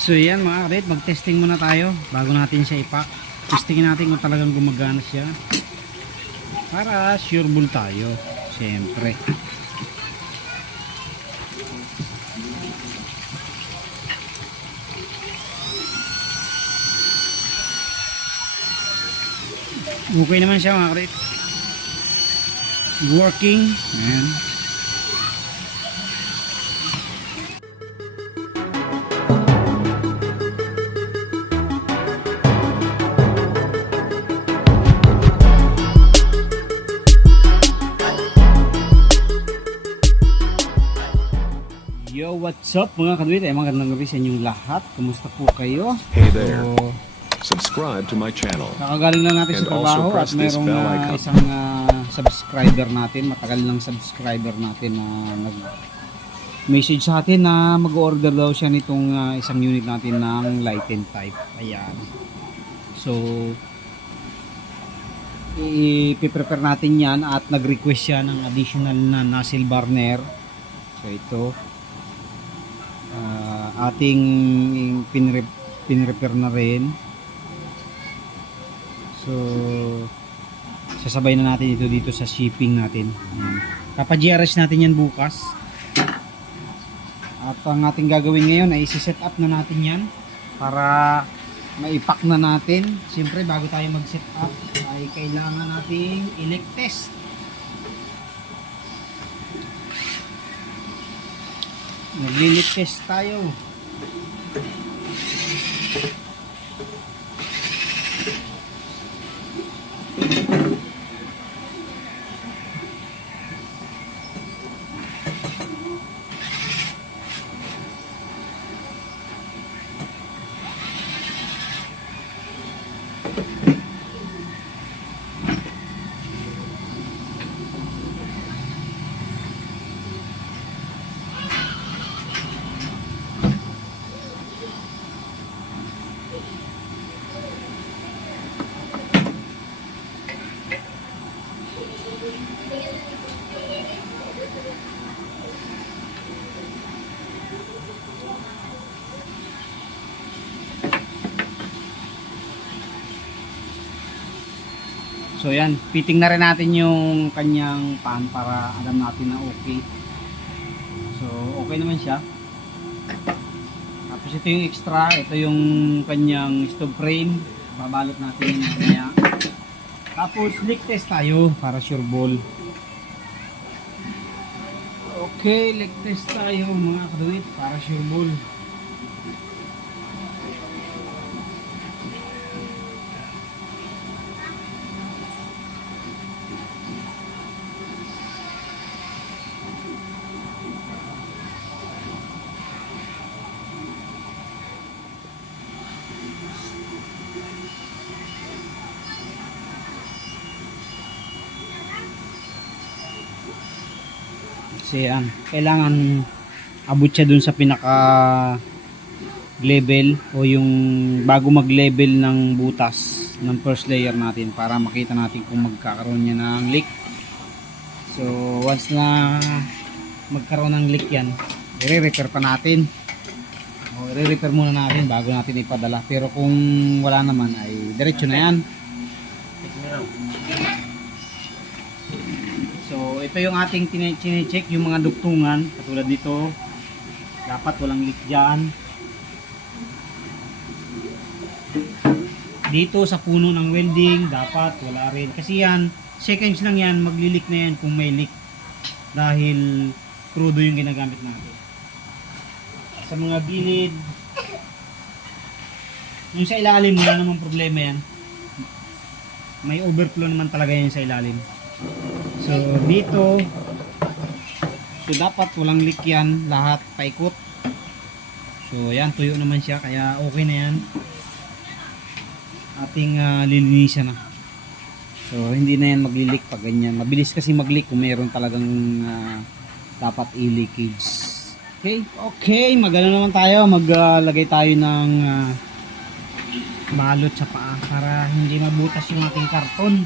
So yan mga karit, mag-testing muna tayo bago natin siya ipack. Testingin natin kung talagang gumagana siya. Para sureball tayo, siyempre. Okay naman siya mga karit. Working. Ayan. Yo, what's up mga kadwit? Magandang gabi sa inyong lahat. Kumusta po kayo? Hey there. So, Subscribe to my channel. kakagaling lang natin And sa trabaho also at press this merong bell icon. isang subscriber natin, matagal lang subscriber natin na nag-message sa atin na mag-order daw siya nitong isang unit natin ng Lighten type. Ayan. So, i-prepare natin yan at nag-request siya ng additional na nozzle burner. So, ito. Ating pinrepair na rin. So sasabay na natin ito dito sa shipping natin. Kapa-GRS natin yan bukas. At ang ating gagawin ngayon ay isi-set up na natin yan para maipack na natin. Siyempre bago tayo mag-set up ay kailangan nating i-leak test. Nag-leak test tayo. So yan, fitting na rin natin yung kanyang pan para alam natin na okay. So okay naman siya. Tapos ito yung extra, ito yung kanyang stove frame. Babalot natin yung kanya. Tapos leak test tayo para sure ball. Okay, leak test tayo mga kaduit para sure ball. Kasi kailangan abot siya dun sa pinaka level o yung bago mag level ng butas ng first layer natin para makita natin kung magkakaroon niya ng leak. So once na magkaroon ng leak yan, i-repair pa natin o i-repair muna natin bago natin ipadala, pero kung wala naman ay diretso na yan. So ito yung ating chine-check, yung mga dugtungan katulad nito, dapat walang leak dyan. Dito sa puno ng welding dapat wala rin, kasi yan seconds lang yan, magli-leak na yan kung may leak dahil crudo yung ginagamit natin. Sa mga gilid, yung sa ilalim wala namang problema yan, may overflow naman talaga yan sa ilalim. So dito, so dapat walang leak yan, lahat paikot. So yan, tuyo naman siya kaya okay na yan. Ating lilinisan na. So hindi na yan magli-leak pag ganyan. Mabilis kasi mag-leak kung mayroon talagang dapat i-leakage. Okay, magano naman tayo, maglagay tayo ng balot sa paa para hindi mabutas yung ating karton.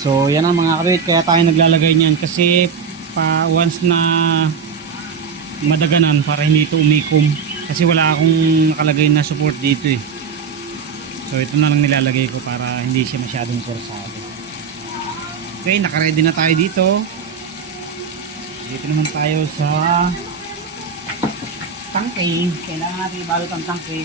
So yan ang mga kabit, kaya tayo naglalagay niyan kasi once na madaganan para hindi ito umikom, kasi wala akong nakalagay na support dito eh. So ito na lang nilalagay ko para hindi siya masyadong forsado. Okay, nakaready na tayo dito. Dito naman tayo sa tangke. Kailangan natin ibalot ang tangke.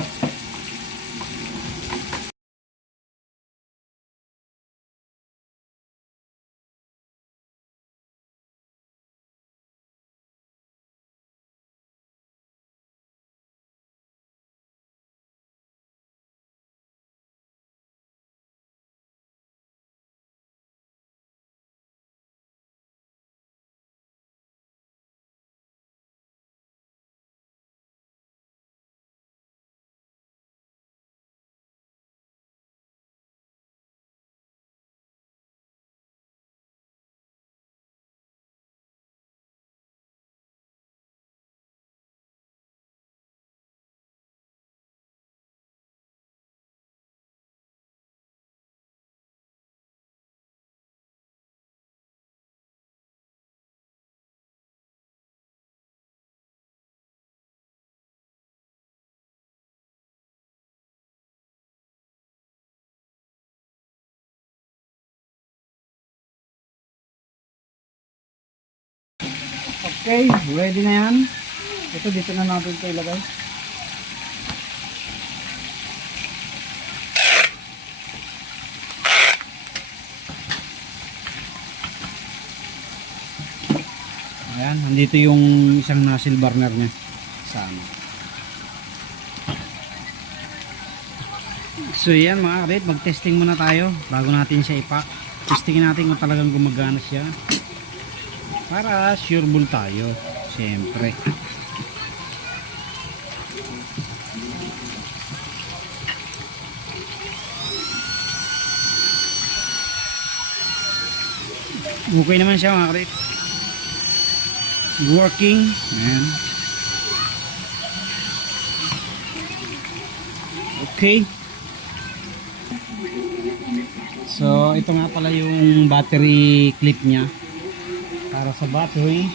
Okay, ready na yan. Ito, dito na natin ito ilagay. Ayan, nandito yung isang nozzle burner niya. Sana. So yan mga kabit, mag-testing muna tayo bago natin siya ipack. Testingin natin kung talagang gumagana siya. Para sureball tayo, siyempre. Okay naman siya mga kabit. Working. Ayan. Okay. So ito nga pala yung battery clip niya para sa battery.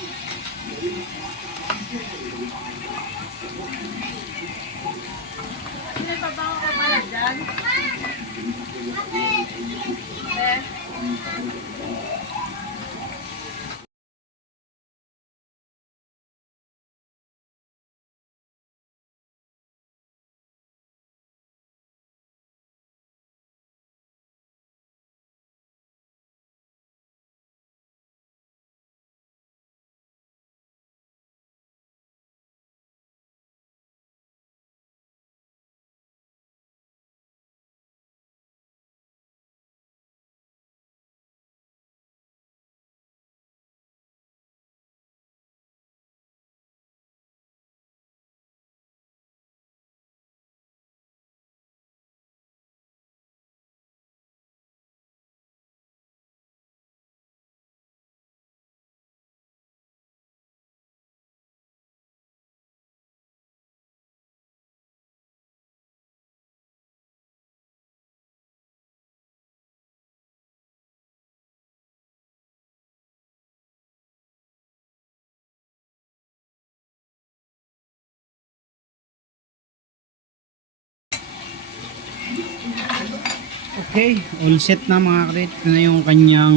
Okay, all set na mga kabit. Ito na yung kanyang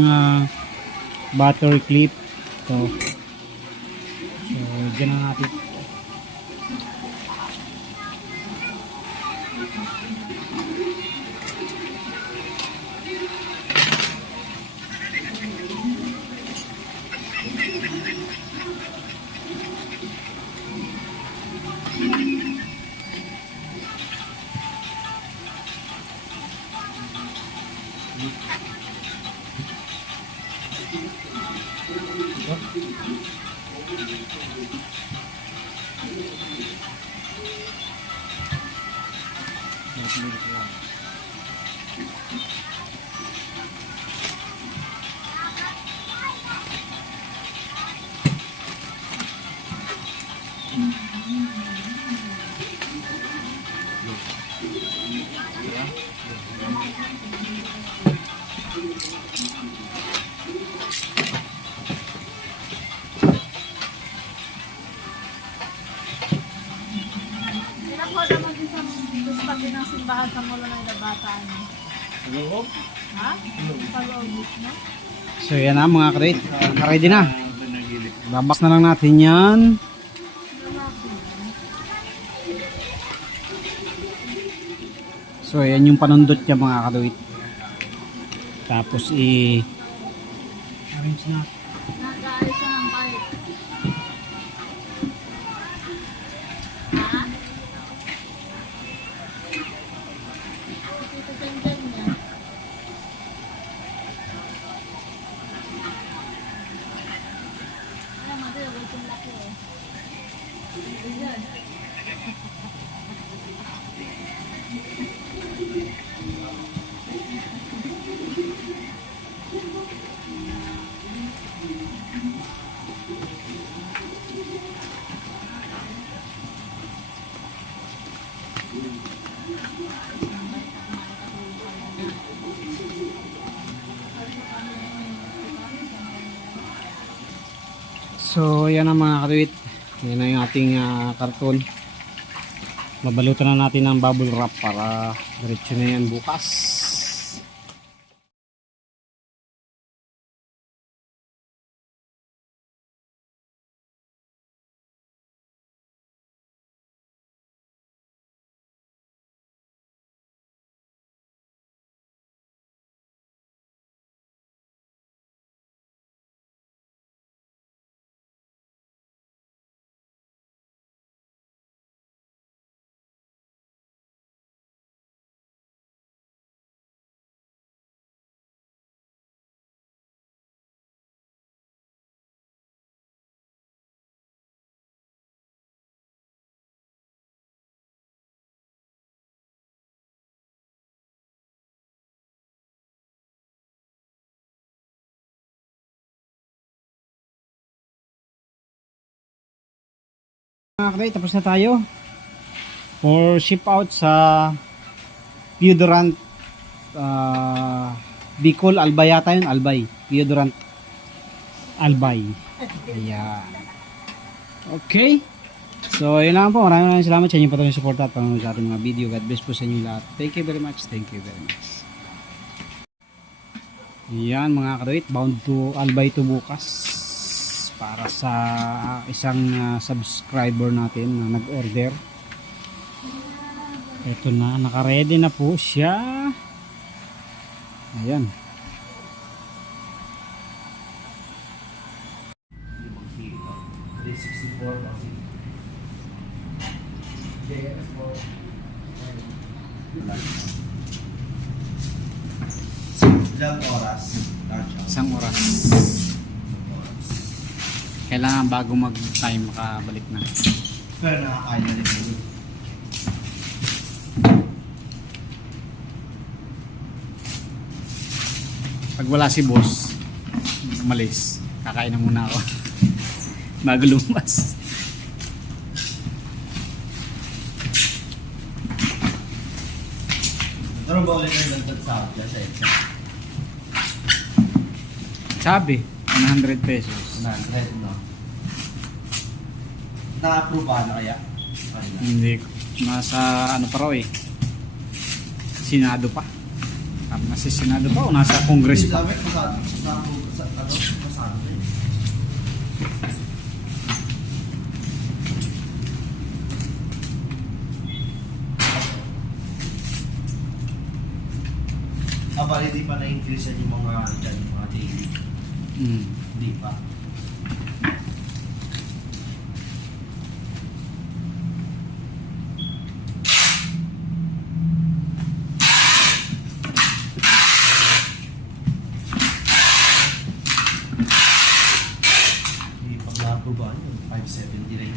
battery clip. So dyan na natin. Sabi ng simbahan sa mula ng Labata, ano? Loob. Ha? Sa loob mismo? So yan na mga ka-rate. Ready na. Babas na lang natin yan. So yan yung panundot niya mga ka-rate. Tapos arrange na. Nag-aayos na ng bike. Ha? Ito dyan niya. Alam mo, dito, itong laki eh. Ayan. So yan ang mga ka-rate. Yan na yung ating karton. Babalutan na natin ng bubble wrap para diretso na yan bukas. Mga ka-rate, tapos na tayo. For ship out sa Deodorant Bicol, Albay yata yun, Albay. Deodorant Albay. Ayan. Okay. So, yun lang po. Maraming salamat sa inyong patuloy support at panonood sa ating mga video. God bless po sa inyo lahat. Thank you very much. Thank you very much. Yan mga ka-rate, bound to Albay to bukas para sa isang subscriber natin na nag-order. Ito na, naka-ready na po siya. Ayan. Ilang oras? Isang oras. Kailangan bago mag-time makabalik na. Pero nakakain na rin mo. Pag wala si boss, umalis. Kakain na muna ako. Bago lumas. Ano ba ulit ang dagdag sa akin sa EDSA? Sabi, 100 pesos. 100, no? Na-approve ba na kaya? Hindi ko. Nasa ano pa raw eh. Senado pa. Nasa Senado pa o nasa Congress pa? Sabi ko sa ano eh. Bali, di pa na-increase yung mga dyan, mga daily. Di pa. Di pa na-approve 570 rin.